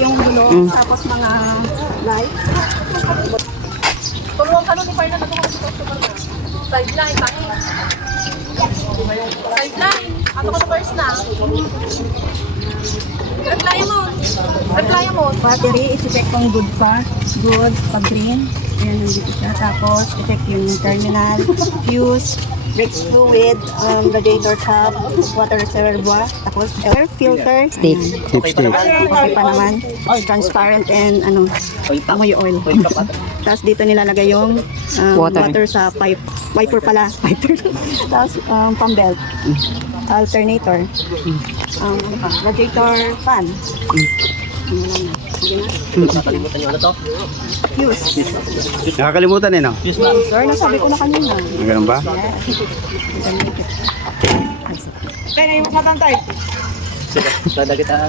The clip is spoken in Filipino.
yung gulo, tapos mga lights. Tulungan ka nun ni Parna na tumawag sa customer mo. Sideline, tayo. Sideline. Ato ka sa first na. Replya mo. Battery, i-check kung good pa. Good, pag green. Ayan, nandito siya. Tapos, i-check yung terminal, fuse, brake fluid, radiator cap, water reservoir, tapos air filter. Stick. Okay pa naman. Transparent and amoy oil. Tapos dito nilalagay yung water sa pipe. Wiper pala. Wiper. Tapos pump belt. Alternator. Radiator fan. Nakakalimutan nyo ano to? Fuse. Nakakalimutan no? Sir, nasabi ko na kanina. Ganun ba? Kaya yung matantay. Sada kita